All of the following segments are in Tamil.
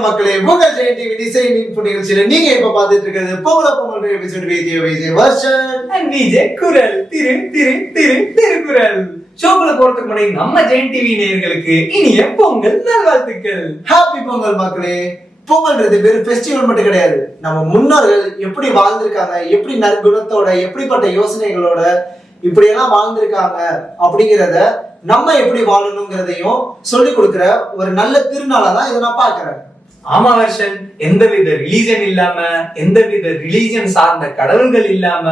வணக்கம் மக்களே, உங்கள் ஜெயம் டிவி டிசை இன்பு நிகழ்ச்சியில நீங்க இப்ப பார்த்துட்டு இருக்கிறது பொங்கல் எபிசோட் விஜய் வர்ஷன் அண்ட் விஜய் குரல் திருக்குறள். ஷோக்குள்ள போறதுக்கு முன்னாடி நம்ம ஜெயம் டிவி நேயர்களுக்கு இனிய பொங்கல் நல்வாழ்த்துக்கள். ஹாப்பி பொங்கல் மக்களே. பொங்கல்ன்றது வெறும் ஃபெஸ்டிவல் மட்டும் கிடையாது. நம்ம முன்னோர்கள் எப்படி வாழ்ந்திருக்காங்க, எப்படி நற்குணத்தோட, எப்படிப்பட்ட யோசனைகளோட இப்படியெல்லாம் வாழ்ந்திருக்காங்க அப்படிங்கிறத நம்ம எப்படி வாழணுங்கிறதையும் சொல்லி கொடுக்கிற ஒரு நல்ல திருநாளா தான் இதை நான் பாக்குறேன். ஆமா வர்ஷன், எந்தவித ரிலீஜன் இல்லாம, எந்தவித ரிலீஜன் சார்ந்த கடவுள்கள் இல்லாம,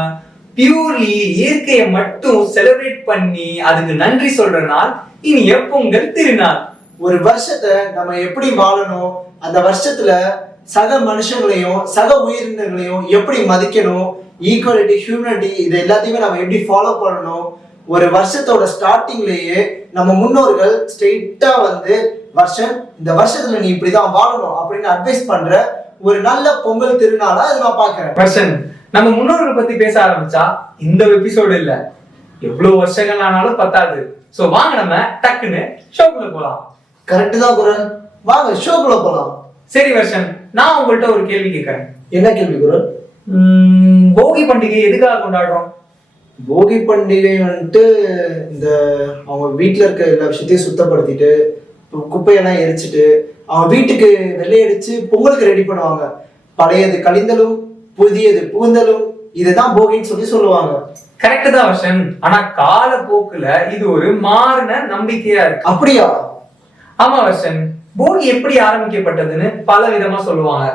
பியூர்லி இயற்கையை மட்டும் செலிப்ரேட் பண்ணி அதுக்கு நன்றி சொல்ற நாள் இனிய பொங்கல் திருநாள். ஒரு வருஷத்தை நம்ம எப்படி வாழணும், அந்த வருஷத்துல சக மனுஷங்களையும் சக உயிரினங்களையும் எப்படி மதிக்கணும், ஈக்குவாலிட்டி, ஹியூமனிட்டி, இது எல்லாத்தையுமே நம்ம எப்படி ஃபாலோ பண்ணணும். ஒரு வருஷத்தோட ஸ்டார்டிங்லேயே நம்ம முன்னோர்கள் ஸ்ட்ரெயிட்டா வந்து வருஷன், இந்த வருஷத்துல நீ இப்படிதான் வாழணும் அப்படின்னு அட்வைஸ் பண்ற ஒரு நல்ல பொங்கல் திருநாளா இதை நான் பாக்குறேன். வருஷன், நம்ம முன்னோர்களை பத்தி பேச ஆரம்பிச்சா இந்த எபிசோடு இல்ல, எவ்வளவு வருஷங்கள் ஆனாலும் பத்தாது. சோ வாங்க நம்ம டக்குன்னு ஷோக்குள்ள போலாம். கரெக்ட் தான் குரல், வாங்க ஷோக்குள்ள போலாம். சரி வர்ஷன், நான் உங்கள்கிட்ட ஒரு கேள்வி கேட்கறேன். என்ன கேள்வி குரல்? போகி பண்டிகை எதுக்காக கொண்டாடுறோம்? போகி பண்டிகை வந்துட்டு இந்த அவங்க வீட்டுல இருக்க எல்லா விஷயத்தையும் சுத்தப்படுத்திட்டு குப்பையெல்லாம் எரிச்சிட்டு அவங்க வீட்டுக்கு வெள்ளையடிச்சு பொங்கலுக்கு ரெடி பண்ணுவாங்க. பழையது கழிந்தலும் புதியது புகுந்தலும், இதுதான் போகின்னு சொல்லி சொல்லுவாங்க. கரெக்ட் தான் வர்ஷன், ஆனா காலப்போக்குல இது ஒரு மாறின நம்பிக்கையா இருக்கு. அப்படியா? ஆமா வர்ஷன், போகி எப்படி ஆரம்பிக்கப்பட்டதுன்னு பல விதமா சொல்லுவாங்க.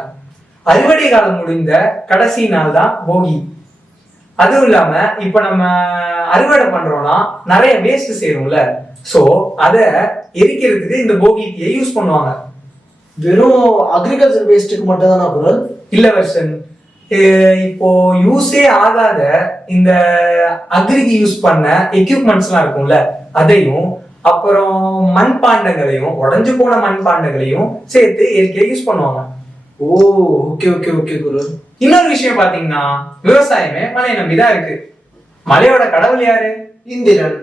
அறுவடை காலம் முடிந்த கடைசி நாள் தான் போகி. அதுவும் இல்லாம இப்ப நம்ம அறுவடை பண்றோம்னா நிறைய வேஸ்ட் சேரும்ல, சோ அத எரிக்கிறதுக்கு இந்த போகி தீயை யூஸ் பண்ணுவாங்க. வெறும் அக்ரிகல்ச்சர் வேஸ்ட்டுக்கு மட்டும் தானா குரல்? இல்ல வர்ஷன், இப்போ யூஸே ஆகாத இந்த அக்ரிக்கு யூஸ் பண்ண எக்யூப்மெண்ட்ஸ் எல்லாம் இருக்கும்ல, அதையும் அப்புறம் மண்பாண்டங்களையும், உடஞ்சு போன மண்பாண்டங்களையும் சேர்த்து இயற்கையை யூஸ் பண்ணுவாங்க. ஓ, ஓகே ஓகே ஓகே குரு. இன்னொரு விஷயம் பாத்தீங்கன்னா, விவசாயமே மழையை நம்பிதான் இருக்கு. மழையோட கடவுள் யாரு? இந்திரன்.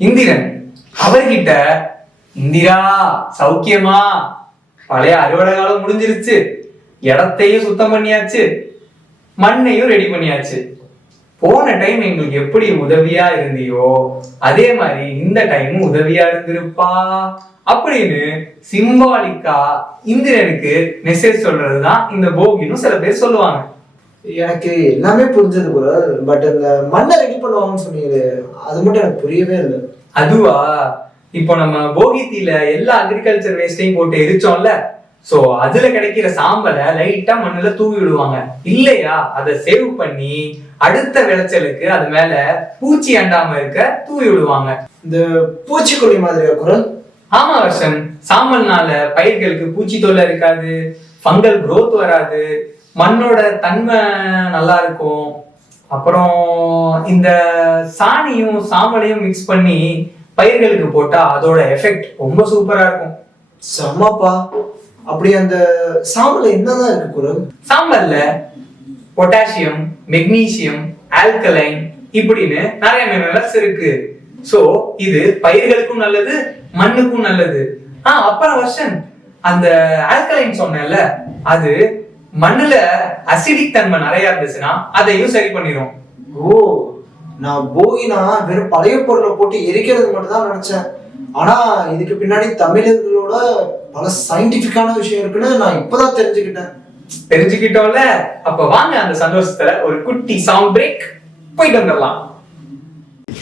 இந்திரன். அவர்கிட்ட இந்திரா சௌக்கியமா, பழைய அறுவடை காலம் முடிஞ்சிருச்சு, இடத்தையும் சுத்தம் பண்ணியாச்சு, மண்ணையும் ரெடி பண்ணியாச்சு, போன டைம் எங்களுக்கு எப்படி உதவியா இருந்தியோ அதே மாதிரி இந்த டைமும் உதவியா இருந்திருப்பா அப்படின்னு சிம்பாலிக்கா இந்திரனுக்கு மெசேஜ் சொல்றதுதான் இந்த போகின்னு சில பேர் சொல்லுவாங்க. எனக்கு எல்லாமே புரிஞ்சது கூட, பட் அந்த மண்ணை ரெடி பண்ணுவாங்கன்னு சொன்னீங்க, அது மட்டும் எனக்கு புரியவே இல்லை. அதுவா, இப்போ நம்ம போகி தீல எல்லா அக்ரிகல்ச்சர் வேஸ்டையும் போட்டு எரிச்சோம்ல, சோ அதுல கிடைக்கிற சாம்பலை லைட்டா மண்ணுல தூவி விடுவாங்க. இல்லையா, அதை சேவ் பண்ணி அடுத்த விளைச்சலுக்கு அது மேல பூச்சி அண்டாம இருக்க தூவி விடுவாங்க. இந்த பூச்சிக்கொல்லி மாதிரியா குரல்? ஆமா வர்ஷன், சாம்பல்னால பயிர்களுக்கு பூச்சி தொல்லை இருக்காது, ஃபங்கல் growth வராது, மண்ணோட தன்மை நல்லா இருக்கும். அப்புறம் இந்த சாணியும் சாம்பலையும் மிக்ஸ் பண்ணி பயிர்களுக்கு போட்டா அதோட எஃபெக்ட் ரொம்ப சூப்பரா இருக்கும். செம்மப்பா. அப்படி அந்த சாம்பல்ல என்னதான் இருக்கு குரல்? சாம்பல்ல பொட்டாசியம், மெக்னீசியம், ஆல்கலைன் இப்படின்னு நிறைய மினரல்ஸ் இருக்கு. சோ இது பயிர்களுக்கும் நல்லது, மண்ணுக்கும் நல்லது. அப்புறம் வர்ஷன், அந்த ஆல்கலைன் சொன்னேன்ல, அது மண்ணுல அசிடிக் தன்மை நிறைய இருந்துச்சுன்னா அதையும் சரி பண்ணிரும். ஓ, நான் போகினா வெறும் பழைய பொருளை போட்டு எரிக்கிறது மட்டும் தான் நினைச்சேன். ஆனா இதுக்கு பின்னாடி தமிழர்களோட பல சயின்டிபிக்கான விஷயம் இருக்குன்னு நான் இப்பதான் தெரிஞ்சுக்கிட்டோம்ல. அப்ப வாங்க அந்த சந்தோஷத்துல ஒரு குட்டி சவுண்ட் பிரேக் போயிட்டு வந்துடலாம்.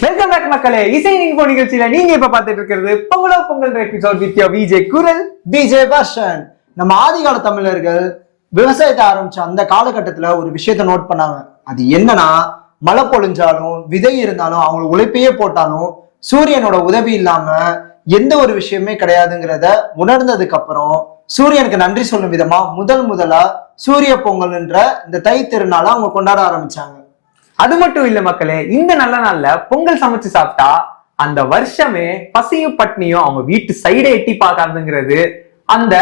வெல்கம் பேக் மக்களே. இசை இன்போ நிகழ்ச்சியில நீங்க இப்ப பார்த்துட்டு இருக்கிறது பொங்கல் எபிசோட் வித் விஜய் குரல் விஜய் வர்ஷன். நம்ம ஆதிகால தமிழர்கள் விவசாயத்தை ஆரம்பிச்ச அந்த காலகட்டத்துல ஒரு விஷயத்த நோட் பண்ணாங்க. அது என்னன்னா, மழை பொழிஞ்சாலும் விதை இருந்தாலும் அவங்க உழைப்பையே போட்டாலும் சூரியனோட உதவி இல்லாம எந்த ஒரு விஷயமே கிடையாதுங்கிறத உணர்ந்ததுக்கு அப்புறம் சூரியனுக்கு நன்றி சொல்லும் விதமா முதலா சூரிய பொங்கல்ன்ற இந்த தை திருநாளை அவங்க கொண்டாட ஆரம்பிச்சாங்க. அது மட்டும் இல்ல மக்களே, இந்த நல்ல நாள்ல பொங்கல் சமைச்சு சாப்பிட்டா அந்த வருஷமே பசியும் பட்னியும் அவங்க வீட்டு சைடை எட்டி பார்க்காதுங்கிறது அந்த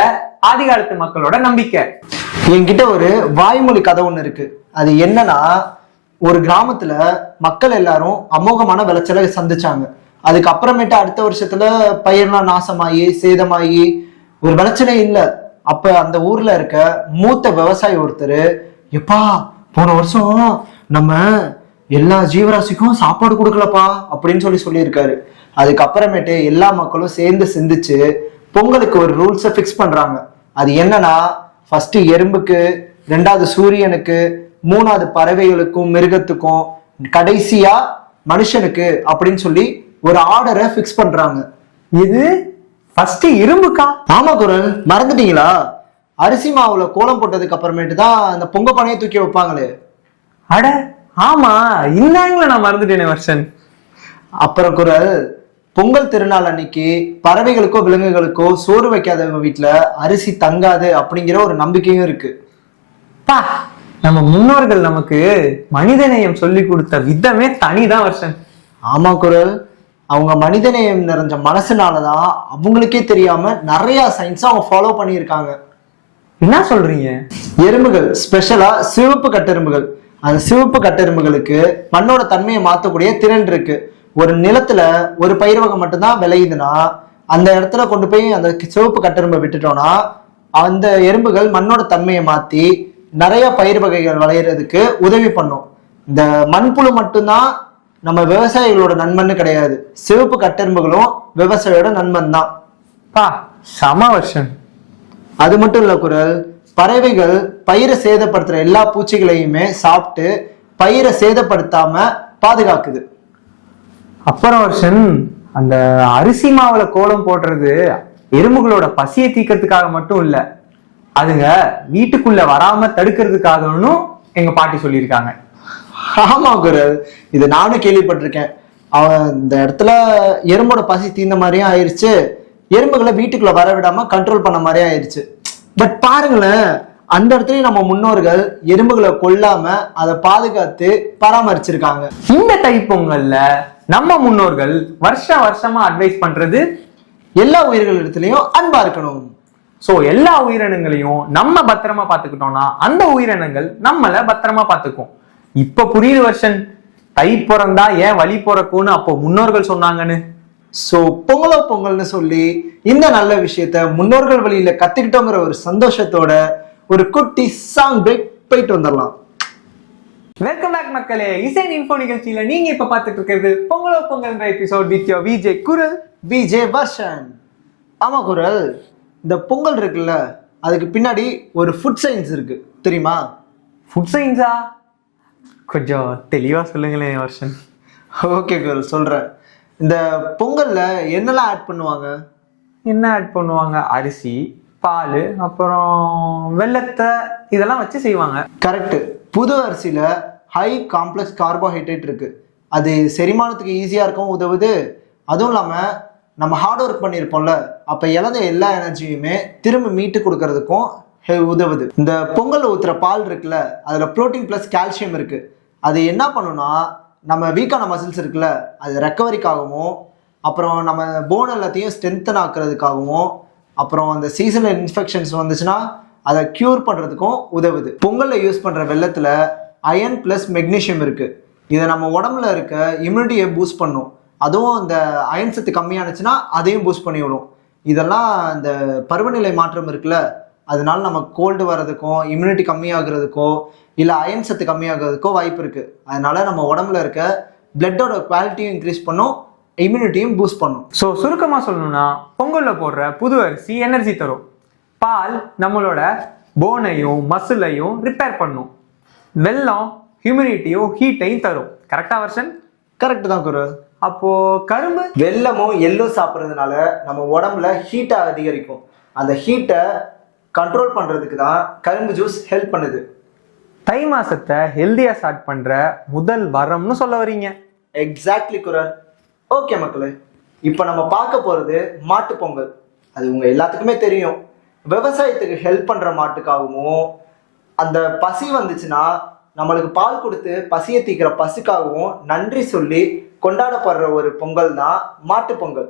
ஆதிகாலத்து மக்களோட நம்பிக்கை. என்கிட்ட ஒரு வாய்மொழி கதை ஒண்ணு இருக்கு. அது என்னன்னா, ஒரு கிராமத்துல மக்கள் எல்லாரும் அமோகமான விளைச்சலை சந்திச்சாங்க. அதுக்கப்புறமேட்டு அடுத்த வருஷத்துல பயிர்லாம் நாசமாயி சேதமாயி ஒரு விளைச்சலே இல்லை. அப்ப அந்த ஊர்ல இருக்க மூத்த விவசாயி ஒருத்தர், எப்பா போன வருஷம் நம்ம எல்லா ஜீவராசிக்கும் சாப்பாடு கொடுக்கலப்பா அப்படின்னு சொல்லியிருக்காரு. அதுக்கப்புறமேட்டு எல்லா மக்களும் சேர்ந்து சிந்திச்சு பொங்கலுக்கு ஒரு ரூல்ஸை ஃபிக்ஸ் பண்றாங்க. அது என்னன்னா, ஃபர்ஸ்ட் எறும்புக்கு, ரெண்டாவது சூரியனுக்கு, மூணாவது பறவைகளுக்கும் மிருகத்துக்கும், கடைசியா மனுஷனுக்கு அப்படின்னு சொல்லி ஒரு ஆர்டரை ஃபிக்ஸ் பண்றாங்க. இது ஃபர்ஸ்ட் இரும்புக்கா? ஆமா குரல், மறந்துட்டீங்களா? அரிசி மாவுல கோலம் போட்டதுக்கு அப்புறமேட்டு தான் அந்த பொங்க பானையை தூக்கி வைப்பாங்களே. அட ஆமா, இந்த ஆங்கில நான் மறந்துட்டேனே வருஷன். அப்புறம் குரல், பொங்கல் திருநாள் அன்னைக்கு பறவைகளுக்கோ விலங்குகளுக்கோ சோறு வைக்காதவங்க வீட்டுல அரிசி தங்காது அப்படிங்கிற ஒரு நம்பிக்கையும் இருக்கு. பா, நம்ம முன்னோர்கள் நமக்கு மனிதநேயம் சொல்லி கொடுத்த விதமே தனிதான் வருஷன். ஆமா குரல், அவங்க மனிதநேயம் நிறைஞ்ச மனசுனாலதான் அவங்களுக்கே தெரியாம நிறைய சயின்ஸ் அவங்க ஃபாலோ பண்ணியிருக்காங்க. என்ன சொல்றீங்க? எறும்புகள், ஸ்பெஷலா சிவப்பு கட்டெரும்புகள், அந்த சிவப்பு கட்டெரும்புகளுக்கு மண்ணோட தன்மையை மாற்றக்கூடிய திறன் இருக்கு. ஒரு நிலத்துல ஒரு பயிர் வகை மட்டும்தான் விளையுதுன்னா அந்த இடத்துல கொண்டு போய் அந்த சிவப்பு கட்டெரும்பை விட்டுட்டோம்னா அந்த எறும்புகள் மண்ணோட தன்மையை மாத்தி நிறைய பயிர் வகைகள் விளையிறதுக்கு உதவி பண்ணும். இந்த மண்புழு மட்டும்தான் நம்ம விவசாயிகளோட நண்பன்னு கிடையாது, சிவப்பு கட்டெரும்புகளும் விவசாயியோட நண்பன் தான். பா, சம வருஷன். அது மட்டும் இல்ல குரல், பறவைகள் பயிரை சேதப்படுத்துற எல்லா பூச்சிகளையுமே சாப்பிட்டு பயிரை சேதப்படுத்தாம பாதுகாக்குது. அப்புறம் வருஷன், அந்த அரிசி மாவுல கோலம் போடுறது எறும்புகளோட பசியை தீக்கிறதுக்காக மட்டும் இல்ல, அதுங்க வீட்டுக்குள்ள வராம தடுக்கிறதுக்காகவும் எங்க பாட்டி சொல்லியிருக்காங்க. ஆமா குரல், இது நானும் கேள்விப்பட்டிருக்கேன். அவன் இந்த இடத்துல எறும்போட பசி தீர்ந்த மாதிரியும் ஆயிடுச்சு, எறும்புகளை வீட்டுக்குள்ள வர விடாம கண்ட்ரோல் பண்ண மாதிரியும் ஆயிடுச்சு. பட் பாருங்களேன், அந்த இடத்துலயும் நம்ம முன்னோர்கள் எறும்புகளை கொல்லாம அதை பாதுகாத்து பராமரிச்சிருக்காங்க. இந்த தைப்பொங்கல்ல நம்ம முன்னோர்கள் வருஷமா அட்வைஸ் பண்றது எல்லா உயிர்கள் இடத்துலயும் அன்பா இருக்கணும். சோ எல்லா உயிரினங்களையும் நம்ம பத்திரமா பாத்துக்கிட்டோம்னா அந்த உயிரினங்கள் நம்மள பத்திரமா பாத்துக்கும். இப்ப புரியுது வருஷன், தை பிறந்தா ஏன் வழி பிறக்கும்னு அப்போ முன்னோர்கள் சொன்னாங்கன்னு. சோ பொங்கலோ பொங்கல்னு சொல்லி இந்த நல்ல விஷயத்த முன்னோர்கள் வழியில கத்துக்கிட்டோங்கிற ஒரு சந்தோஷத்தோட ஒரு குட்டி சாங் பிரேக் போயிட்டு வந்துடலாம். வெல்கம் பேக் மக்களே. இசை இன்ஃபோ நிகழ்ச்சியில நீங்க இப்ப பாத்துட்டு இருக்கிறது பொங்கலோ Pongal episode with your VJ Kural, VJ Varshan. ஆமா குரல், இந்த பொங்கல் இருக்குல்ல, அதுக்கு பின்னாடி ஒரு ஃபுட் சயின்ஸ் இருக்கு தெரியுமா? ஃபுட் சயின்ஸா? கொஞ்சம் தெளிவா சொல்லுங்களேன் வருஷன். ஓகே குரல், சொல்றேன். இந்த பொங்கல்ல என்னெல்லாம் ஆட் பண்ணுவாங்க? என்ன ஆட் பண்ணுவாங்க? அரிசி, பால், அப்புறம் வெல்லத்தை, இதெல்லாம் வச்சு செய்வாங்க. கரெக்ட். புது அரிசியில ஹை காம்ப்ளெக்ஸ் கார்போஹைட்ரேட் இருக்கு, அது செரிமானத்துக்கு ஈஸியா இருக்கும் உதவுது. அதுவும் இல்லாம நம்ம ஹார்ட் ஒர்க் பண்ணியிருப்போம்ல, அப்ப இழந்த எல்லா எனர்ஜியுமே திரும்ப மீட்டு கொடுக்கறதுக்கும் உதவுது. இந்த பொங்கல் ஊத்துற பால் இருக்குல்ல, அதுல புரோட்டீன் பிளஸ் கால்சியம் இருக்கு. அது என்ன பண்ணுன்னா, நம்ம வீக்கான மசில்ஸ் இருக்குல்ல, அது ரெக்கவரிக்காகவும், அப்புறம் நம்ம போன் எல்லாத்தையும் ஸ்ட்ரென்தன் ஆக்குறதுக்காகவும், அப்புறம் அந்த சீசனல் இன்ஃபெக்ஷன்ஸ் வந்துச்சுன்னா அதை க்யூர் பண்ணுறதுக்கும் உதவுது. பொங்கலில் யூஸ் பண்ணுற வெல்லத்தில் அயன் ப்ளஸ் மெக்னீஷியம் இருக்குது. இதை நம்ம உடம்புல இருக்க இம்யூனிட்டியை பூஸ்ட் பண்ணும். அதுவும் இந்த அயன் சத்து கம்மியானுச்சுன்னா அதையும் பூஸ்ட் பண்ணி விடும். இதெல்லாம் இந்த பருவநிலை மாற்றம் இருக்குல்ல, அதனால நம்ம கோல்டு வர்றதுக்கும் இம்யூனிட்டி கம்மியாகிறதுக்கோ இல்லை அயன் சத்து கம்மியாகிறதுக்கோ வாய்ப்பு இருக்குது. அதனால நம்ம உடம்புல இருக்க பிளட்டோட குவாலிட்டியும் இன்க்ரீஸ் பண்ணும், இம்யூனிட்டியும் பூஸ்ட் பண்ணும். ஸோ சுருக்கமாக சொல்லணும்னா, பொங்கலில் போடுற புது அரிசி எனர்ஜி தரும், பால் நம்மளோட போனையும் மசிலையும் ரிப்பேர் பண்ணும், வெல்லம் ஹியூமிடிட்டியும் ஹீட்டையும் தரும். கரெக்டா வருஷன்? கரெக்ட் தான் குரு. அப்போ கரும்பு, வெல்லமும் எள்ளோ சாப்பிட்றதுனால நம்ம உடம்புல ஹீட்டை அதிகரிக்கும். அந்த ஹீட்டை கண்ட்ரோல் பண்றதுக்கு தான் கரும்பு ஜூஸ் ஹெல்ப் பண்ணுது. தை மாசத்தை ஹெல்தியா ஸ்டார்ட் பண்ற முதல் வரம்னு சொல்ல வரீங்க? எக்ஸாக்ட்லி குரல். ஓகே மக்களே, இப்போ நம்ம பார்க்க போறது மாட்டு பொங்கல். அது உங்க எல்லாத்துக்குமே தெரியும். விவசாயத்துக்கு ஹெல்ப் பண்ற மாட்டுக்காகவும், அந்த பசி வந்துச்சுன்னா நம்மளுக்கு பால் கொடுத்து பசியை தீக்கிற பசுக்காகவும் நன்றி சொல்லி கொண்டாடப்படுற ஒரு பொங்கல் தான் மாட்டு பொங்கல்.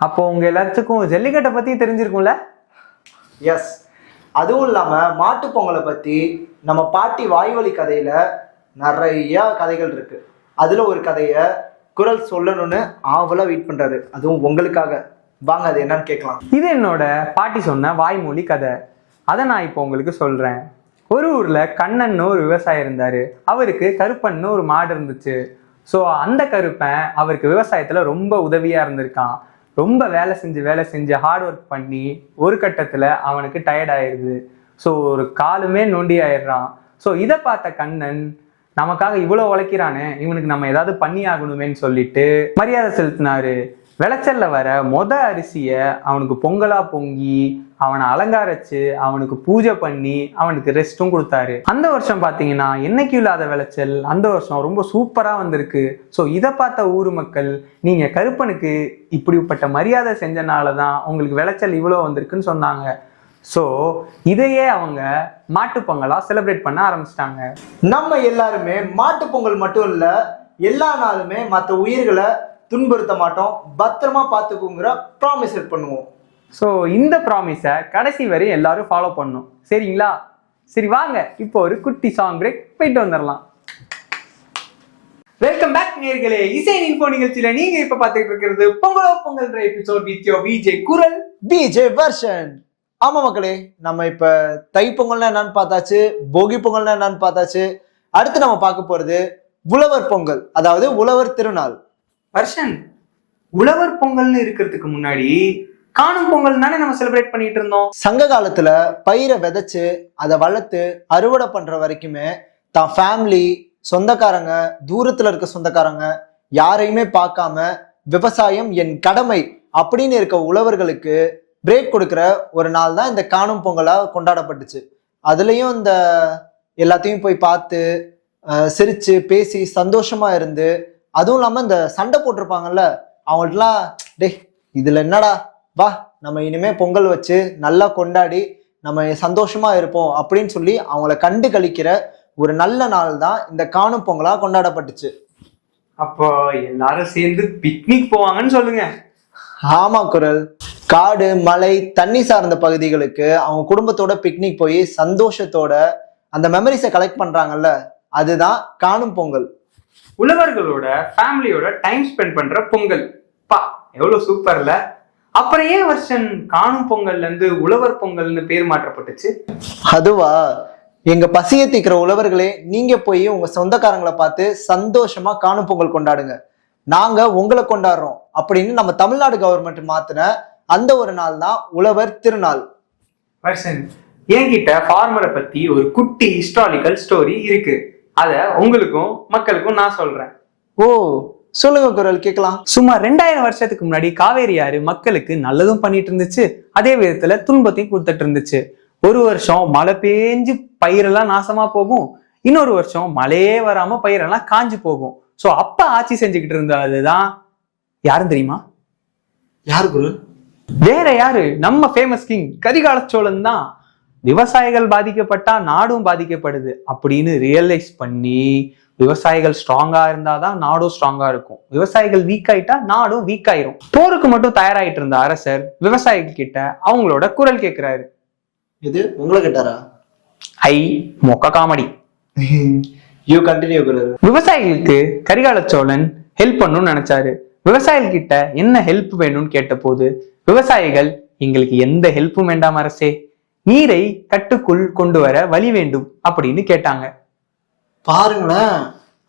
அப்போ உங்க எல்லாத்துக்கும் ஜல்லிக்கட்டை பத்தி தெரிஞ்சிருக்கும்ல? எஸ். அதுவும் இல்லாம மாட்டு பொங்கலை பத்தி நம்ம பாட்டி வாய்வழி கதையில நிறைய கதைகள் இருக்கு. அதுல ஒரு கதையை குரல் சொல்லணும்னு ஆவலா வெயிட் பண்றாரு, அதுவும் உங்களுக்காக. வாங்க அது என்னன்னு கேட்கலாம். இது என்னோட பாட்டி சொன்ன வாய்மொழி கதை. அதை நான் இப்போ உங்களுக்கு சொல்றேன். ஒரு ஊர்ல கண்ணன்னு ஒரு விவசாயி இருந்தாரு. அவருக்கு கருப்பன்னு ஒரு மாடு இருந்துச்சு. ஸோ அந்த கருப்பன் அவருக்கு விவசாயத்துல ரொம்ப உதவியா இருந்திருக்கான். ரொம்ப வேலை செஞ்சு ஹார்ட் ஒர்க் பண்ணி ஒரு கட்டத்துல அவனுக்கு டயர்ட் ஆயிடுது. ஸோ ஒரு காலுமே நொண்டி ஆயிடுறான். ஸோ இதை பார்த்த கண்ணன், நமக்காக இவ்வளவு உழைக்கிறானே, இவனுக்கு நம்ம ஏதாவது பண்ணி ஆகணுமேன்னு சொல்லிட்டு மரியாதை செலுத்தினாரு. விளைச்சல்ல வர அரிசிய அவனுக்கு பொங்கலா பொங்கி அவனை அலங்காரிச்சு அவனுக்கு பூஜை பண்ணி அவனுக்கு ரெஸ்ட்டும் கொடுத்தாரு. அந்த வருஷம் பாத்தீங்கன்னா என்னைக்கு இல்லாத விளைச்சல் அந்த வருஷம் ரொம்ப சூப்பரா வந்திருக்கு. ஸோ இதை பார்த்த ஊர் மக்கள், நீங்க கருப்பனுக்கு இப்படிப்பட்ட மரியாதை செஞ்சனாலதான் உங்களுக்கு விளைச்சல் இவ்வளவு வந்திருக்குன்னு சொன்னாங்க. ஸோ இதையே அவங்க மாட்டு பொங்கலா செலிப்ரேட் பண்ண ஆரம்பிச்சிட்டாங்க. நம்ம எல்லாருமே மாட்டு பொங்கல் மட்டும் இல்ல, எல்லா நாளுமே மற்ற உயிர்களை துன்புறுத்த மாட்டோம், பத்திரமா பார்த்துக்குங்கிற ப்ராமிஸ் பண்ணுவோம். ஸோ இந்த ப்ராமிஸை கடைசி வரை எல்லாரும் ஃபாலோ பண்ணணும், சரிங்களா? சரி வாங்க இப்போ ஒரு குட்டி சாங் பிரேக் போயிட்டு வந்துடலாம். வெல்கம் பேக் நேயர்களே. இசை இன்ஃபோ நிகழ்ச்சியில நீங்க இப்ப பாத்துக்கிட்டு இருக்கிறது பொங்கலோ Pongal episode with your VJ Kural VJ Varshan. ஆமா மக்களே, நம்ம இப்ப தை பொங்கல்னா என்னன்னு பார்த்தாச்சு, போகி பொங்கல்னா என்னன்னு பார்த்தாச்சு. அடுத்து நம்ம பார்க்க போறது உழவர் பொங்கல், அதாவது உழவர் திருநாள். வருஷன், உழவர் பொங்கல்னு இருக்கிறதுக்கு முன்னாடி காணும் பொங்கல் தானே நம்ம செலிப்ரேட் பண்ணிட்டு இருந்தோம். சங்க காலத்துல பயிரை விதைச்சு அதை வளர்த்து அறுவடை பண்ற வரைக்குமே தான் ஃபேமிலி, சொந்தக்காரங்க, தூரத்துல இருக்க சொந்தக்காரங்க யாரையுமே பார்க்காம விவசாயம் என் கடமை அப்படின்னு இருக்க உழவர்களுக்கு பிரேக் கொடுக்குற ஒரு நாள் தான் இந்த காணும் பொங்கலா கொண்டாடப்பட்டுச்சு. அதுலயும் இந்த எல்லாத்தையும் போய் பார்த்து சிரிச்சு பேசி சந்தோஷமா இருந்து, அதுவும் இல்லாம இந்த சண்டை போட்டிருப்பாங்கல்ல அவங்கள்ட்டலாம், டே இதுல என்னடா, வா நம்ம இனிமே பொங்கல் வச்சு நல்லா கொண்டாடி நம்ம சந்தோஷமா இருப்போம் அப்படின்னு சொல்லி அவங்கள கண்டு கழிக்கிற ஒரு நல்ல நாள் தான் இந்த காணும் பொங்கலா கொண்டாடப்பட்டுச்சு. அப்போ எல்லாரும் சேர்ந்து பிக்னிக் போவாங்கன்னு சொல்லுங்க. ஆமா குரல், காடு மலை தண்ணி சார்ந்த பகுதிகளுக்கு அவங்க குடும்பத்தோட பிக்னிக் போய் சந்தோஷத்தோட அந்த மெமரிஸை கலெக்ட் பண்றாங்கல்ல, அதுதான் காணும் பொங்கல். உழவர்களோட ஃபேமிலியோட டைம் ஸ்பெண்ட் பண்ற பொங்கல். பா எவ்வளவு சூப்பர்ல. அப்புறம் ஏன் வருஷன் காணும் பொங்கல்ல இருந்து உழவர் பொங்கல்னு பேர் மாற்றப்பட்டுச்சு? அதுவா, எங்க பசியை தீக்கிற உழவர்களே, நீங்க போய் உங்க சொந்தக்காரங்களை பார்த்து சந்தோஷமா காணும் பொங்கல் கொண்டாடுங்க, நாங்க உங்களை கொண்டாடுறோம் அப்படின்னு நம்ம தமிழ்நாடு கவர்மெண்ட் மாத்தின அந்த ஒரு நாள் தான் உழவர் திருநாள். வருஷன், என்கிட்ட ஃபார்மரை பத்தி ஒரு குட்டி ஹிஸ்டாரிக்கல் ஸ்டோரி இருக்கு. அத உங்களுக்கும் மக்களுக்கும் நான் சொல்றேன். ஓ சொல்லுங்க குரல், கேட்கலாம். சுமார் 2000 வருஷத்துக்கு முன்னாடி காவேரி ஆறு மக்களுக்கு நல்லதும் பண்ணிட்டு இருந்துச்சு, அதே விதத்துல துன்பத்தையும் கொடுத்துட்டு இருந்துச்சு. ஒரு வருஷம் மழை பெஞ்சு பயிரெல்லாம் நாசமா போகும், இன்னொரு வருஷம் மழையே வராம பயிரெல்லாம் காஞ்சு போகும். சோ அப்ப ஆட்சி செஞ்சுக்கிட்டு இருந்ததுதான் யாரும் தெரியுமா? யாரு குரு? வேற யாரு, நம்ம ஃபேமஸ் கிங் கரிகால சோழன் தான். விவசாயிகள் பாதிக்கப்பட்டா நாடும் பாதிக்கப்படுது அப்படின்னு ரியலைஸ் பண்ணி, விவசாயிகள் ஸ்ட்ராங்கா இருந்தாதான் நாடும் ஸ்ட்ராங்கா இருக்கும், விவசாயிகள் வீக் ஆயிட்டா நாடும் வீக் ஆயிரும். போருக்கு மட்டும் தயாராயிட்டு இருந்த அரசர் விவசாயிகள் கிட்ட அவங்களோட குரல் கேட்கிறாரு. இது உங்களை கேட்டாரா? ஐ மொக்க காமெடி. யூ கண்டினியூ குரு. விவசாயிகளுக்கு கரிகால சோழன் ஹெல்ப் பண்ணணும்னு நினைச்சாரு. விவசாயிகள் கிட்ட என்ன ஹெல்ப் வேணும்னு கேட்ட போது விவசாயிகள், எங்களுக்கு எந்த ஹெல்ப்பும் வேண்டாம் அரசே, நீரை கட்டுக்குள் கொண்டு வர வழி வேண்டும் அப்படின்னு கேட்டாங்க. பாருங்களேன்,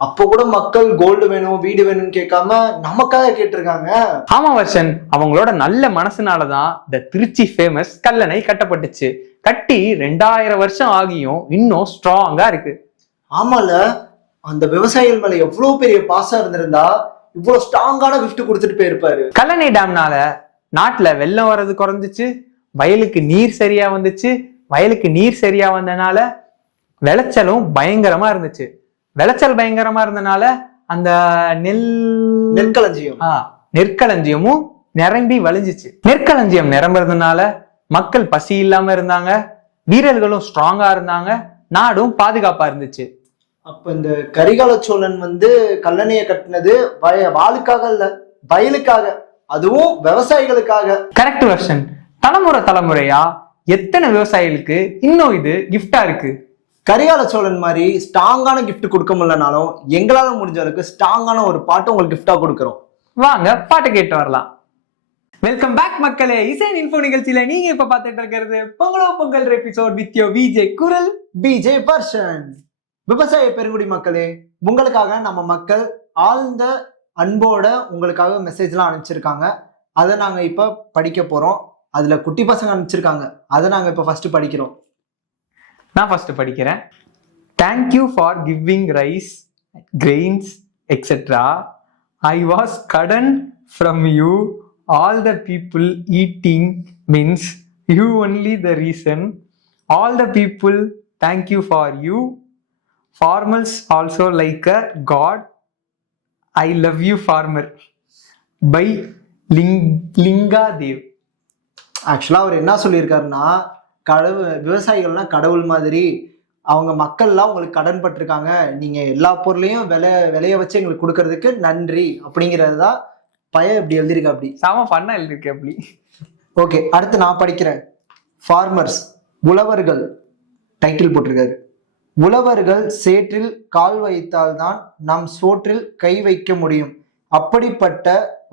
அப்போ கூட மக்கள் கோல்டு வேணும் வீடு வேணும்னு கேட்காம நமக்காக கேட்டிருக்காங்க. ஆமா வருஷன், அவங்களோட நல்ல மனசுனாலதான் இந்த திருச்சி ஃபேமஸ் கல்லணை கட்டப்பட்டுச்சு. கட்டி 2000 வருஷம் ஆகியும் இன்னும் ஸ்ட்ராங்கா இருக்கு. ஆமால, அந்த விவசாயிகள் மேல எவ்வளவு பெரிய பாசம் இருந்திருந்தா இவ்வளவு ஸ்ட்ராங்கான கிஃப்ட் கொடுத்துட்டு போயிருப்பாரு. கல்லணை டேம்னால நாட்டுல வெள்ளம் வர்றது குறைஞ்சிச்சு, வயலுக்கு நீர் சரியா வந்துச்சு. வயலுக்கு நீர் சரியா வந்தனால விளைச்சலும் பயங்கரமா இருந்துச்சு. விளைச்சல் பயங்கரமா இருந்தனால அந்த நெற்களஞ்சியமும் நிரம்பி வழிஞ்சிச்சு. நெற்களஞ்சியம் நிரம்புறதுனால மக்கள் பசி இல்லாம இருந்தாங்க, வீரர்களும் ஸ்ட்ராங்கா இருந்தாங்க, நாடும் பாதுகாப்பா இருந்துச்சு. அப்ப இந்த கரிகால சோழன் கல்லணையை கட்டினது வாளுக்காக இல்ல, வயலுக்காக, அதுவும் விவசாயிகளுக்காக. Correct version. தலைமுறையா எத்தனை விவசாயிகளுக்கு இன்னும் இது கிஃப்டா இருக்கு. கரிகால சோழன் மாதிரி ஸ்ட்ராங்கான கிஃப்ட் கொடுக்க முடியலனாலும் எங்களால முடிஞ்ச அளவுக்கு ஸ்ட்ராங்கான ஒரு பாட்டு உங்களுக்கு கிஃப்டா கொடுக்குறோம். வாங்க பாட்டு கேட்டு வரலாம். வெல்கம் பேக் மக்களே. இசை இன்ஃபோ நிகழ்ச்சியில நீங்க இப்ப பார்த்துட்டு இருக்கிறது பொங்கலோ Pongal episode with your VJ Kural VJ Varshan. விவசாய பெருங்குடி மக்களே, உங்களுக்காக நம்ம மக்கள் ஆழ்ந்த அன்போட உங்களுக்காக மெசேஜ்லாம் அனுப்பிச்சிருக்காங்க. அதை நாங்க இப்ப படிக்க போறோம். அதுல குட்டி பசங்க அனுப்பிச்சிருக்காங்க, அதை நாங்க இப்ப ஃபர்ஸ்ட் படிக்கிறோம். நான் ஃபர்ஸ்ட் படிக்கிறேன். Thank you for giving rice grains etcetera. I was கடன் from you. All the people eating means you only the reason. All the people thank you for you. Farmers also like a god. I love you farmer. By Linga Dev. ஆக்சுவலா அவர் என்ன சொல்லியிருக்காருன்னா, விவசாயிகள்னா கடவுள் மாதிரி, அவங்க மக்கள்லாம் உங்களுக்கு கடன் பட்டிருக்காங்க, நீங்க எல்லா பொருளையும் விளைய வச்சு எங்களுக்கு கொடுக்கறதுக்கு நன்றி அப்படிங்கிறது தான் இப்படி எழுதியிருக்கா. அப்படி சாம பண்ண எழுதியிருக்க அப்படி. ஓகே, அடுத்து நான் படிக்கிறேன். ஃபார்மர்ஸ், உழவர்கள் டைட்டில் போட்டிருக்காரு. உழவர்கள் சேற்றில் கால் வைத்தால்தான் நம் சோற்றில் கை வைக்க முடியும். அப்படிப்பட்ட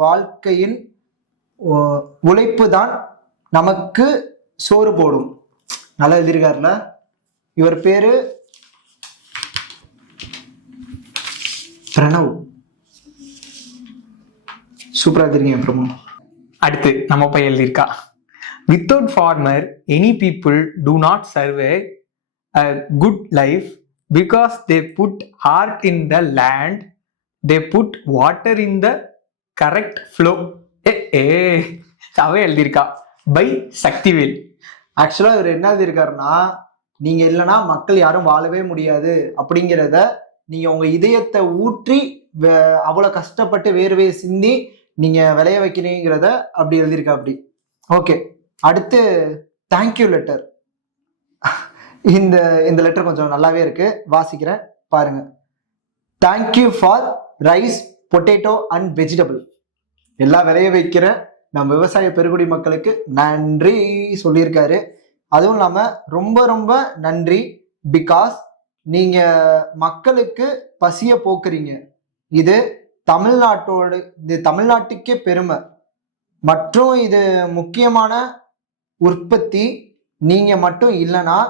வாழ்க்கையின் உழைப்பு தான் நமக்கு சோறு போடும். நல்லா எழுதியிருக்காருல. இவர் பேரு பிரணவ். சூப்பரா எழுதிருக்கீங்க பிரபு. அடுத்து நம்ம போய் எழுதியிருக்கா. Without farmer any people do not survive a good life because they put heart in the land, they put water in the correct flow. அவே எழுதியிருக்கா பை சக்திவேல். ஆக்சுவலா இவர் என்ன எழுதியிருக்காருன்னா, நீங்க இல்லைன்னா மக்கள் யாரும் வாழவே முடியாது அப்படிங்கிறத நீங்க உங்க இதயத்தை ஊற்றி அவ்வளவு கஷ்டப்பட்டு வேர்வையை சிந்தி நீங்க விளைய வைக்கிறீங்கிறத அப்படி எழுதியிருக்கா அப்படி. ஓகே, அடுத்து தேங்க்யூ லெட்டர். இந்த லெட்டர் கொஞ்சம் நல்லாவே இருக்கு, வாசிக்கிறேன் பாருங்க. Thank you for rice, potato and vegetable. எல்லாம் விளைய வைக்கிற நம்ம விவசாய பெருங்குடி மக்களுக்கு நன்றி சொல்லியிருக்காரு. அதுவும் இல்லாம ரொம்ப ரொம்ப நன்றி, பிகாஸ் நீங்க மக்களுக்கு பசிய போக்குறீங்க. இது தமிழ்நாட்டுக்கே பெருமை. மற்றும் இது முக்கியமான உற்பத்தி. நீங்க மட்டும் இல்லைன்னா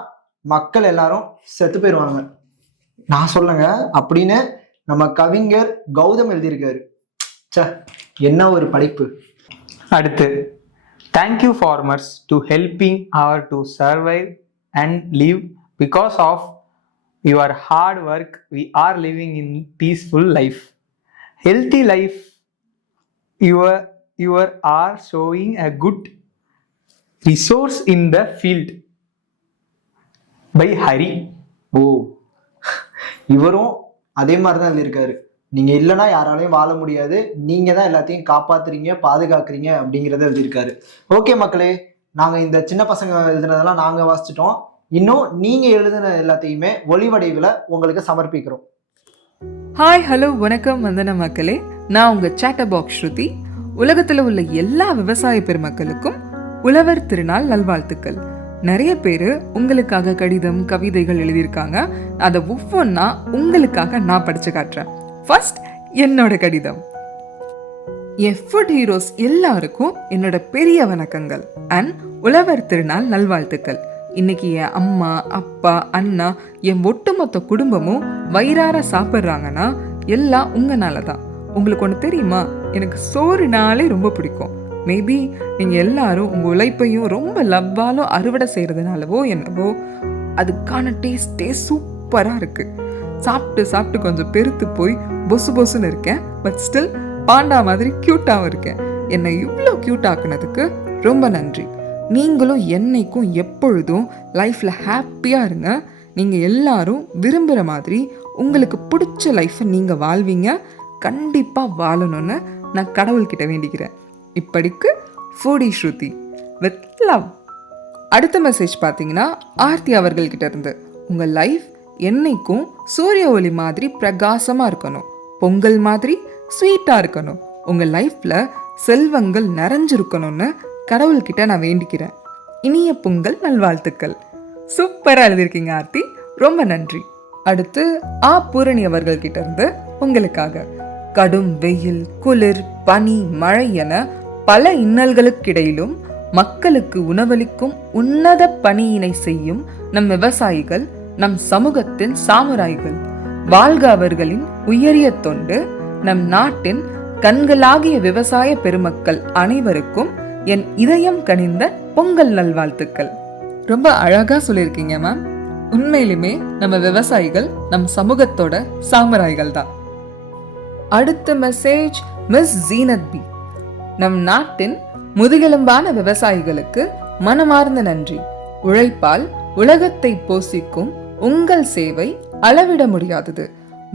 மக்கள் எல்லாரும் செத்து போயிடுவாங்க. நான் சொல்லுங்க அப்படின்னு நம்ம கவிஞர் கௌதம் எழுதியிருக்காரு. என்ன ஒரு படிப்பு. அடுத்து thank you farmers to helping our to survive and live. Because of your hard work we are living in peaceful life. Healthy life your are showing a good resource in the field. By Hari. ஓ, இவரும் அதே மாதிரிதான் எழுதியிருக்காரு. நீங்க இல்லைன்னா யாராலையும் வாழ முடியாது, நீங்க தான் எல்லாத்தையும் காப்பாத்துறீங்க, பாதுகாக்கிறீங்க அப்படிங்கிறத எழுதியிருக்காரு. ஓகே மக்களே, நாங்க இந்த சின்ன பசங்க எழுதுனதெல்லாம் நாங்க வாசிச்சிட்டோம். இன்னும் நீங்க எழுதுன எல்லாத்தையுமே ஒளிவடைவுல உங்களுக்கு சமர்ப்பிக்கிறோம். ஹாய், ஹலோ, வணக்கம், வந்தன மக்களே. நான் உங்க சேட்டர் பாக்ஸ் ஸ்ருதி. உலகத்துல உள்ள எல்லா விவசாய பெருமக்களுக்கும் உழவர் திருநாள் நல்வாழ்த்துக்கள். நிறைய பேர் உங்களுக்காக கடிதம், கவிதைகள் எழுதியிருக்காங்க. அதை ஒவ்வொன்றா உங்களுக்காக நான் படிச்சு காட்டுறேன். ஃபர்ஸ்ட், என்னோட கடிதம். என் ஃபுட் ஹீரோஸ் எல்லாருக்கும் என்னோட பெரிய வணக்கங்கள் அண்ட் உழவர் திருநாள் நல்வாழ்த்துக்கள். இன்னைக்கு என் அம்மா, அப்பா, அண்ணா, என் ஒட்டுமொத்த குடும்பமும் வயிறார சாப்பிட்றாங்கன்னா எல்லாம் உங்களால தான். உங்களுக்கு ஒன்று தெரியுமா, எனக்கு சோறுனாலே ரொம்ப பிடிக்கும். மேபி நீங்கள் எல்லாரும் உங்கள் உழைப்பையும் ரொம்ப லவ்வாலும் அறுவடை செய்கிறதுனாலவோ என்னவோ அதுக்கான டேஸ்டே சூப்பராக இருக்குது. சாப்பிட்டு கொஞ்சம் பெருத்து போய் பொசுன்னு இருக்கேன். பட் ஸ்டில் பாண்டா மாதிரி க்யூட்டாகவும் இருக்கேன். என்னை இவ்வளோ க்யூட் ஆக்குனதுக்கு ரொம்ப நன்றி. நீங்களும் என்னைக்கும் எப்பொழுதும் லைஃப்பில் ஹாப்பியாக இருங்க. நீங்கள் எல்லாரும் விரும்புகிற மாதிரி உங்களுக்கு பிடிச்ச லைஃப்பை நீங்கள் வாழ்வீங்க. கண்டிப்பாக வாழணும்னு நான் கடவுள்கிட்ட வேண்டிக்கிறேன். இப்படிக்கு ஃபுடி ஸ்ருதி வித் லவ். அடுத்த மெசேஜ் பார்த்தீங்கன்னா ஆர்த்தி அவர்கள்கிட்ட இருந்து. உங்கள் லைஃப் என்னைக்கும் சூரிய ஒளி மாதிரி பிரகாசமாக இருக்கணும், பொங்கல் மாதிரி ஸ்வீட்டாக இருக்கணும், உங்கள் லைஃப்பில் செல்வங்கள் நிறைஞ்சிருக்கணும்னு கடவுள்கிட்ட நான் வேண்டிக்கிறேன். இனிய பொங்கல் நல்வாழ்த்துக்கள். சூப்பராக எழுதியிருக்கீங்க ஆர்த்தி, ரொம்ப நன்றி. அடுத்து பூரணி அவர்கள்கிட்ட இருந்து உங்களுக்காக. கடும் வெயில், குளிர், பனி, மழை என பல இன்னல்களுக்கிடையிலும் மக்களுக்கு உணவளிக்கும் உன்னத பணியினை செய்யும் நம் விவசாயிகள் நம் சமூகத்தின் சாமுராய்கள். வாழ்க அவர்களின் உயரிய தொண்டு. நம் நாட்டின் கண்களாகிய விவசாய பெருமக்கள் அனைவருக்கும் என் இதயம் கனிந்த பொங்கல் நல்வாழ்த்துக்கள். ரொம்ப அழகா சொல்லியிருக்கீங்க மேம். உண்மையிலுமே நம்ம விவசாயிகள் நம் சமூகத்தோட சாமுராய்கள் தான். அடுத்த மெசேஜ் மிஸ் ஜீனத் பி. நம் நாட்டின் முதுகெலும்பான விவசாயிகளுக்கு மனமார்ந்த நன்றி. உழைப்பால் உலகத்தை போஷிக்கும் உங்கள் சேவை அளவிட முடியாதது.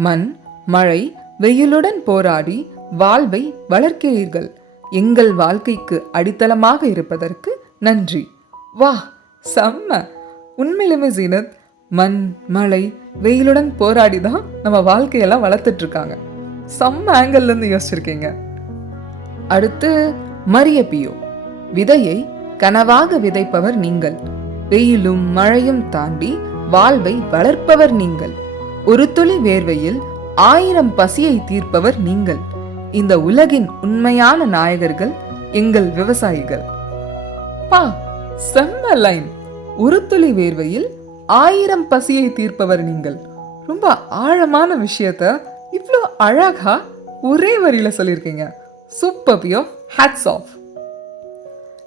மண், மழை, வெயிலுடன் போராடி வாழ்வை வளர்க்கிறீர்கள். எங்கள் வாழ்க்கைக்கு அடித்தளமாக இருப்பதற்கு நன்றி. வா, செம்ம. உண்மையிலுமே ஜீனத், மண், மழை, வெயிலுடன் போராடி தான் நம்ம வாழ்க்கையெல்லாம் வளர்த்துட்டு இருக்காங்க. செம்ம ஆங்கிள் இருந்து யோசிச்சிருக்கீங்க. அடுத்து மரிய பியோ. விதையை கனவாக விதைப்பவர் நீங்கள். வெயிலும் மழையும் தாண்டி வாழ்வை வளர்ப்பவர் நீங்கள். ஒரு துளி வேர்வையில் 1000 பசியை தீர்ப்பவர் நீங்கள். இந்த உலகின் உண்மையான நாயகர்கள் எங்கள் விவசாயிகள். பா, செம்ம லைன். ஒரு துளி வேர்வையில் 1000 பசியை தீர்ப்பவர் நீங்கள். ரொம்ப ஆழமான விஷயத்த இவ்வளோ அழகா ஒரே வரியில சொல்லியிருக்கீங்க. சூப்பர் பியோ, ஹேட்ஸ் ஆஃப்.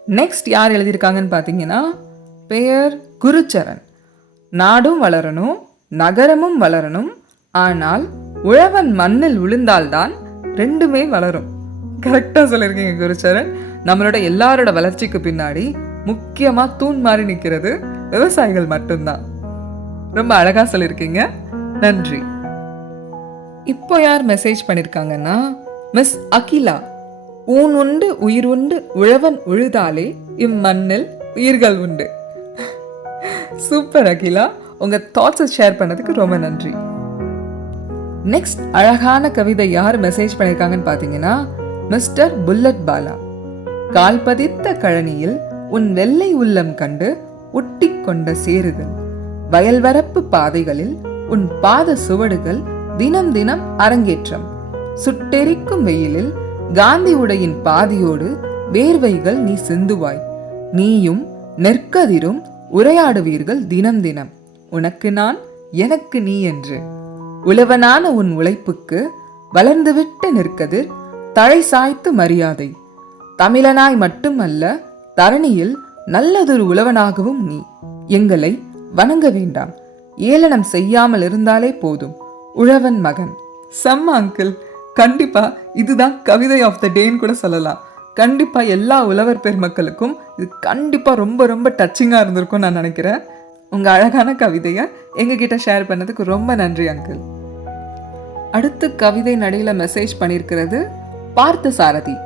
நெக்ஸ்ட் யார் எழுதியிருக்காங்கன்னு பார்த்தீங்கன்னா, பெயர் குருச்சரன். நாடும் வளரணும், நகரமும் வளரணும், ஆனால் உழவன் மண்ணில் விழுந்தால்தான் ரெண்டுமே வளரும். கரெக்டாக சொல்லியிருக்கீங்க குருச்சரன். நம்மளோட எல்லாரோட வளர்ச்சிக்கு பின்னாடி முக்கியமா தூண் மாறி நிற்கிறது விவசாயிகள் மட்டும்தான். ரொம்ப அழகா சொல்லியிருக்கீங்க, நன்றி. இப்போ யார் மெசேஜ் பண்ணியிருக்காங்கன்னா, மிஸ் அகிலா. ஊன் உண்டு உயிர் உண்டு உழவன் உழுதாலே இம்மண்ணில் உயிர்கள் உண்டு. சூப்பர் அகிலா, உங்க தாட்ஸை ஷேர் பண்ணதுக்கு ரொம்ப நன்றி. நெக்ஸ்ட் அழகான கவிதை யார் மெசேஜ் பண்ணியிருக்காங்கன்னு பார்த்தீங்கன்னா, மிஸ்டர் புல்லட் பாலா. கால் பதித்த கழனியில் உன் வெள்ளை உள்ளம் கண்டு ஒட்டி கொண்ட சேறுகள், வயல்வரப்பு பாதைகளில் உன் பாத சுவடுகள் தினம் தினம் அரங்கேற்றம். சுட்டெரிக்கும் வெயிலில் காந்தி உடையின் பாதியோடு வேர்வைகள் நீ சிந்துவாய். நீயும் நெற்கதிரும் உரையாடுவீர்கள் தினம் தினம், உனக்கு நான் எனக்கு நீ என்று. உழவனான உன் உழைப்புக்கு வளர்ந்துவிட்ட நெற்கதிர் தலை சாய்த்து மரியாதை. தமிழனாய் மட்டுமல்ல, தரணியில் நல்லதொரு உழவனாகவும் நீ. எங்களை வணங்க வேண்டாம், ஏளனம் செய்யாமல் இருந்தாலே போதும். உழவன் மகன். செம்ம அங்கிள். கண்டிப்பா இதுதான் கவிதை ஆஃப் த டேன்னு கூட சொல்லலாம். கண்டிப்பா எல்லா உழவர் பெருமக்களுக்கும் இது கண்டிப்பா ரொம்ப ரொம்ப டச்சிங்கா இருந்திருக்கும் நான் நினைக்கிறேன். உங்க அழகான கவிதையை எங்ககிட்ட ஷேர் பண்ணதுக்கு ரொம்ப நன்றி அங்கிள். அடுத்து கவிதை நடையில மெசேஜ் பண்ணியிருக்கிறது பார்த்த சாரதி.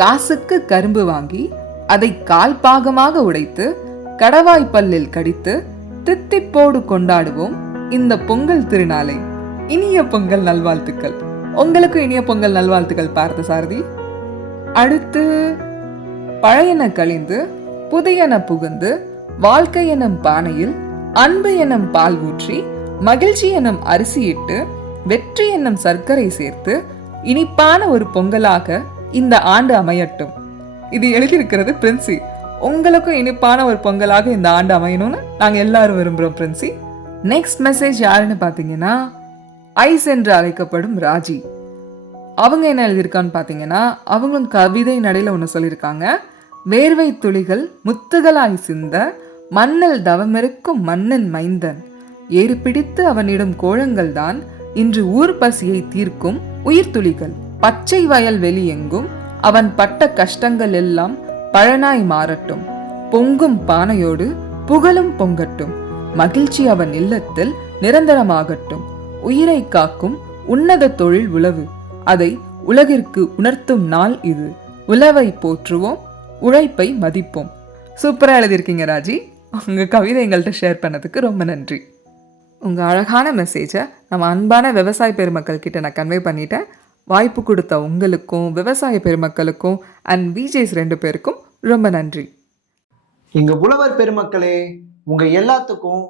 காசுக்கு கரும்பு வாங்கி அதை கால் பாகமாக உடைத்து கடவாய் பல்லில் கடித்து தித்திப்போடு கொண்டாடுவோம் இந்த பொங்கல் திருநாளை. இனிய பொங்கல் நல்வாழ்த்துக்கள். உங்களுக்கு இனிய பொங்கல் நல்வாழ்த்துக்கள் பார்த்த சாரதி. அடுத்து பழையன கழிந்து புதியன புகுந்து வாழ்க்கை எனும் பானையில் அன்பு எனும் பால் ஊற்றி மகிழ்ச்சி எனும் அரிசியிட்டு வெற்றி என்னும் சர்க்கரை சேர்த்து இனிப்பான ஒரு பொங்கலாக இந்த ஆண்டு அமையட்டும். இது எழுதியிருக்கிறது பிரின்சி. உங்களுக்கும் இனிப்பான ஒரு பொங்கலாக இந்த ஆண்டு அமையணும்னு நாங்கள் எல்லாரும் விரும்புகிறோம் பிரின்சி. நெக்ஸ்ட் மெசேஜ் யாருன்னு பார்த்தீங்கன்னா, ஐஸ் என்று அழைக்கப்படும் ராஜி. அவங்க என்ன எழுதியிருக்கான்னு பார்த்தீங்கன்னா, அவங்களும் கவிதை நடையில் ஒன்று சொல்லியிருக்காங்க. வேர்வை துளிகள் முத்துகளாய் சிந்த மண்ணில் தவமிருக்கும் மண்ணின் மைந்தன், ஏறு பிடித்து அவனிடும் கோலங்கள் தான் இன்று ஊர் பசியை தீர்க்கும் உயிர் துளிகள். பச்சை வயல் வெளி எங்கும் அவன் பட்ட கஷ்டங்கள் எல்லாம் பழனாய் மாறட்டும். பொங்கும் பானையோடு புகழும் பொங்கட்டும். மகிழ்ச்சி அவன் இல்லத்தில் நிரந்தரமாகட்டும். உயிரை காக்கும் உன்னத தொழில் உழவு, அதை உலகிற்கு உணர்த்தும் நாள் இது. உழவை போற்றுவோம், உழைப்பை மதிப்போம். சூப்பரா எழுதியிருக்கீங்க ராஜி. உங்க கவிதை எங்கள்கிட்ட ஷேர் பண்ணதுக்கு ரொம்ப நன்றி. உங்க அழகான மெசேஜை நம்ம அன்பான விவசாய பெருமக்கள் கிட்ட நான் கன்வே பண்ணிட்டேன். வாய்ப்பு கொடுத்த உங்களுக்கும் விவசாய பெருமக்களுக்கும் அண்ட் விஜேஸ் 2 பேருக்கும் ரொம்ப நன்றி. எங்க உழவர் பெருமக்களே, உங்க எல்லாத்துக்கும்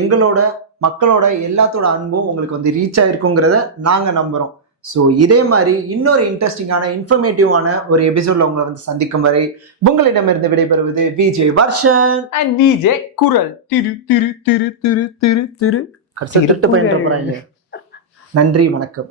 எங்களோட மக்களோட எல்லாத்தோட அன்பும் உங்களுக்கு வந்து ரீச் ஆயிருக்குங்கிறத நாங்க நம்புறோம். ஸோ இதே மாதிரி இன்னொரு இன்ட்ரெஸ்டிங்கான இன்ஃபர்மேட்டிவான ஒரு எபிசோட்ல உங்களை வந்து சந்திக்கும் வரை உங்களிடமிருந்து விடைபெறுவது விஜய் வர்ஷன் அண்ட் விஜய் குரல் திரு திரு திரு திரு திரு திரு கடைசி இருட்டு பயின்ற போறாங்க. நன்றி, வணக்கம்.